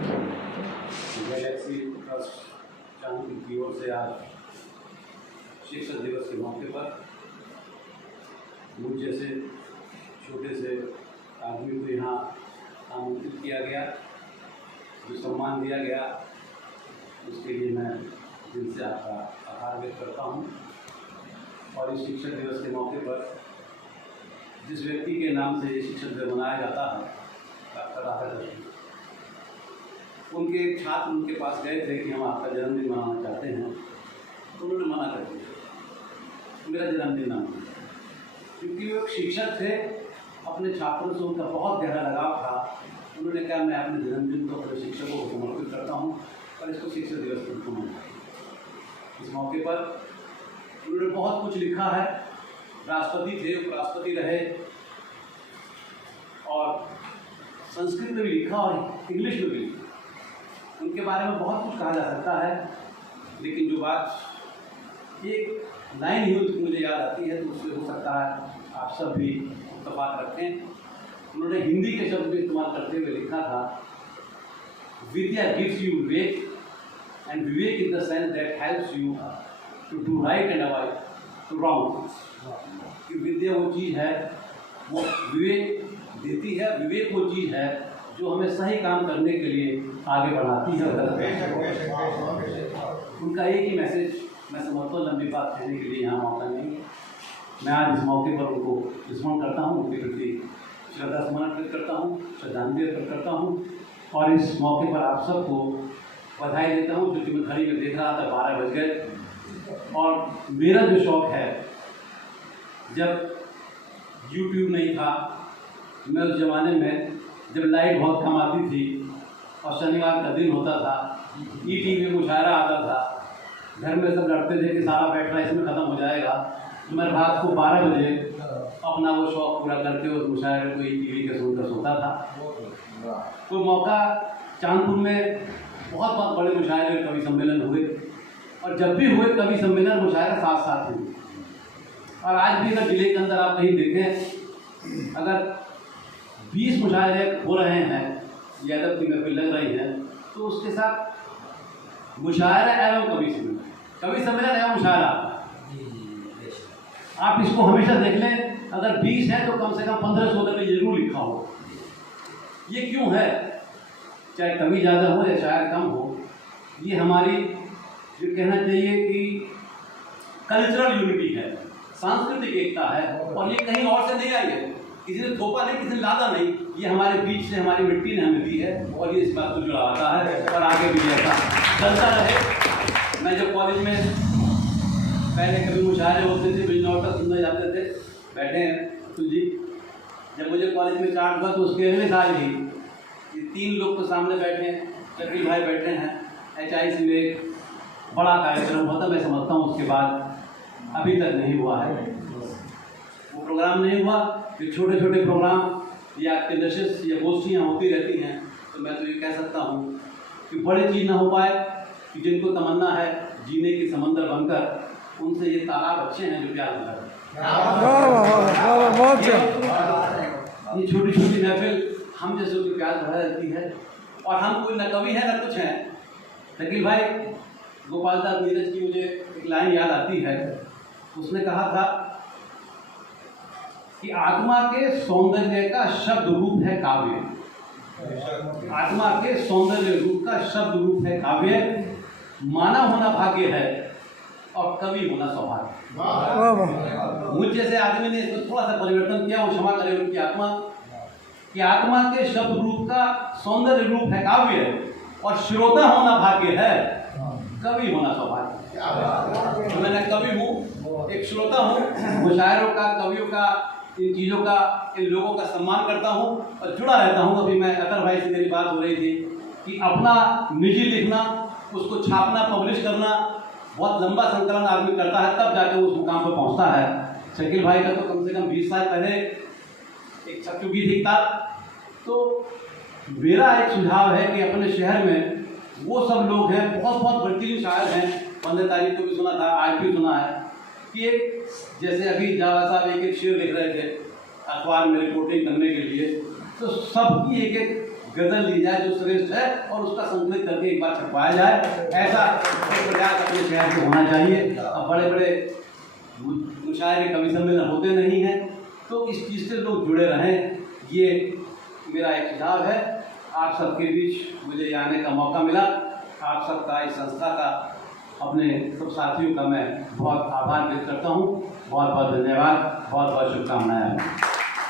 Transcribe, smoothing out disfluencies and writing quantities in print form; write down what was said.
Galaxy trust Chandpur की ओर से आज शिक्षक दिवस के मौके पर मुझ जैसे छोटे से आदमी को यहाँ आमंत्रित किया गया, जो सम्मान दिया गया, उसके लिए मैं दिल से आपका आभार व्यक्त करता हूँ। और इस शिक्षक दिवस के मौके पर जिस व्यक्ति के नाम से ये शिक्षक दिवस मनाया जाता है, उनके एक छात्र उनके पास गए थे कि हम आपका जन्मदिन मनाना चाहते हैं, तो उन्होंने मना कर दिया, मेरा जन्मदिन ना मनाएं। क्योंकि वो एक शिक्षक थे, अपने छात्रों से उनका बहुत गहरा लगाव था। उन्होंने कहा मैं अपने जन्मदिन को अपने शिक्षकों को समर्पित करता हूँ और इसको शिक्षक दिवस के रूप में मनाएं। इस मौके पर उन्होंने बहुत कुछ लिखा है। राष्ट्रपति थे, उपराष्ट्रपति रहे और संस्कृत में भी लिखा और इंग्लिश में भी लिखा। उनके बारे में बहुत कुछ कहा जा सकता है, लेकिन जो बात एक लाइन ही मुझे याद आती है, तो उससे हो सकता है आप सब भी इत्तेफाक रखें। उन्होंने हिंदी के शब्द भी इस्तेमाल करते हुए लिखा था, vidya gives you vivek and vivek is the sense that helps you to do right and avoid to wrong. विद्या वो चीज़ है, वो विवेक देती है, विवेक वो चीज़ है जो हमें सही काम करने के लिए आगे बढ़ाती है। उनका एक ही मैसेज, मैं समझता हूँ लंबी बात कहने के लिए यहाँ मौका नहीं है। मैं आज इस मौके पर उनको स्मरण करता हूँ, उनके प्रति श्रद्धा सुमन अर्पित करता हूँ, श्रद्धांजलि अर्पित करता हूँ और इस मौके पर आप सबको बधाई देता हूँ। क्योंकि मैं घड़ी में देख रहा था 12 बज गए और मेरा जो शौक़ है, जब YouTube नहीं था, मैं उस ज़माने में जब लाइट बहुत कम आती थी और शनिवार का दिन होता था, ETV मुशायरा आता था, घर में सब लड़ते थे कि सारा बैटरा इसमें ख़त्म हो जाएगा, तो मैं रात को 12 बजे अपना वो शौक़ पूरा करके उस मुशायरे को ETV के सुनकर सोता था। तो मौका चांदपुर में बहुत बहुत बड़े मुशायरे कवि सम्मेलन हुए और जब भी हुए कवि सम्मेलन मुशायरा साथ साथ हुए। और आज भी अगर जिले के अंदर आप कहीं देखें, अगर 20 मुशायरे हो रहे हैं या अदब की महफिल लग रही है, तो उसके साथ मुशायरा एवं कवि सम्मेलन एवं मुशायरा, आप इसको हमेशा देख लें। अगर 20 है तो कम से कम 15-16 में जरूर लिखा हो। ये क्यों है? चाहे कवि ज़्यादा हो या शायर कम हो, ये हमारी जो कहना चाहिए कि कल्चरल यूनिटी है, सांस्कृतिक एकता है। और ये कहीं और से नहीं आई है, किसी ने थोपा नहीं, किसी ने लादा नहीं, ये हमारे बीच से हमारी मिट्टी ने हमें दी है और ये इस बात को जुड़ाता है और आगे भी ऐसा चलता रहे। मैं जब कॉलेज में पहले कभी मुशायरे होते थे, बिजनौर तक सुनने जाते थे, बैठे हैं तो जी, जब मुझे कॉलेज में चार्ट हुआ तो उसके अगले साल ही ये 3 लोग तो सामने बैठे हैं, चक्री भाई बैठे हैं, HIC में एक बड़ा कार्यक्रम हुआ था। मैं समझता हूँ उसके बाद अभी तक नहीं हुआ है, वो प्रोग्राम नहीं हुआ। फिर छोटे छोटे प्रोग्राम या नशस्त या गोष्ठियाँ होती रहती हैं। तो मैं तो ये कह सकता हूँ कि बड़ी चीज़ ना हो पाए, कि जिनको तमन्ना है जीने की समंदर बनकर, उनसे ये तालाब अच्छे हैं जो प्यार कर। ये छोटी छोटी महफिल हम जैसे उनकी प्यार बढ़ा देती है। और हम कोई न कवि है न कुछ हैं, लेकिन भाई गोपाल दास नीरज की मुझे एक लाइन याद आती है। उसने कहा था कि आत्मा के सौंदर्य का शब्द रूप है काव्य, आत्मा के सौंदर्य रूप का शब्द रूप है काव्य, मानव होना भाग्य है और कवि होना सौभाग्य। मुझ जैसे आदमी ने इसमें थोड़ा सा परिवर्तन किया, वो क्षमा करे उनकी आत्मा, कि आत्मा के शब्द रूप का सौंदर्य रूप है काव्य और श्रोता होना भाग्य है, कवि होना सौभाग्य। तो मैं कवि हूँ, एक श्रोता हूँ, मुशायरों का, कवियों का, इन चीज़ों का, इन लोगों का सम्मान करता हूँ और जुड़ा रहता हूँ। अभी मैं अतर भाई से मेरी बात हो रही थी कि अपना निजी लिखना, उसको छापना, पब्लिश करना, बहुत लंबा संकलन आदमी करता है, तब जाके उस मुकाम पर पहुँचता है। शकील भाई का तो कम से कम 20 साल पहले एक छपचुकी थी किताब। तो मेरा एक सुझाव है कि अपने शहर में वो सब लोग हैं, बहुत बहुत बेहतरीन शायर हैं, 15 तारीख को भी सुना था, आज भी सुना है, कि एक जैसे अभी जावा साहब एक शेर लिख रहे थे अखबार में रिपोर्टिंग करने के लिए, तो सबकी एक गजल ली जाए जो श्रेष्ठ है और उसका संकलित करके एक बार छपवाया जाए। ऐसा प्रयास अपने शहर में होना चाहिए। अब बड़े बड़े मुशायरे कवि सम्मेलन होते नहीं हैं, तो इस चीज़ से लोग जुड़े रहें, ये मेरा एक सुझाव है। आप सबके बीच मुझे ये आने का मौका मिला, आप सबका, इस संस्था का, अपने सब साथियों का मैं बहुत आभार व्यक्त करता हूँ। बहुत बहुत धन्यवाद, बहुत बहुत शुभकामनाएं।